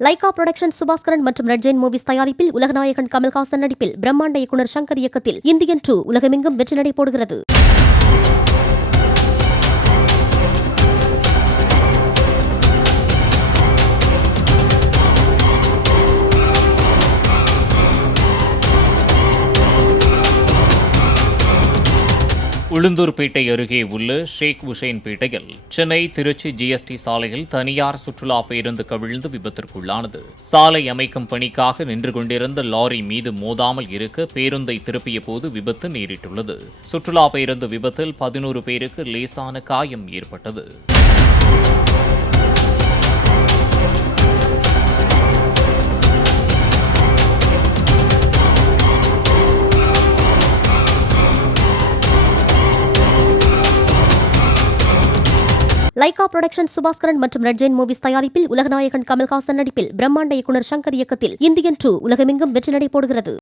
Lyca production Subaskaran மற்றும் red Jain movies தயாரிப்பில் உலகநாயகன் கமல்ஹாசன் நடிப்பில் பிரம்மாண்ட இயக்குனர் சங்கர் இயக்கத்தில் இந்தியன் 2 உலகமெங்கும் வெற்றி நடை போடுகிறது. உளுந்தூர்பேட்டை அருகே உள்ள ஷேக் உசேன் பேட்டையில் சென்னை திருச்சி ஜிஎஸ்டி சாலையில் தனியார் சுற்றுலா பேருந்து கவிழ்ந்து விபத்திற்குள்ளானது. சாலை அமைக்கும் பணிக்காக நின்று கொண்டிருந்த லாரி மீது மோதாமல் இருக்க பேருந்தை திருப்பிய போது விபத்து நேரிட்டுள்ளது. சுற்றுலா பேருந்து விபத்தில் 11 பேருக்கு லேசான காயம் ஏற்பட்டது. லைகா புரொடக்ஷன் சுபாஸ்கரன் மற்றும் ரெட் ஜெயின் மூவிஸ் தயாரிப்பில் உலகநாயகன் கமல்ஹாசன் நடிப்பில் பிரம்மாண்ட இயக்குனர் சங்கர் இயக்கத்தில் இந்தியன் 2 உலகமெங்கும் வெற்றி நடை போடுகிறது.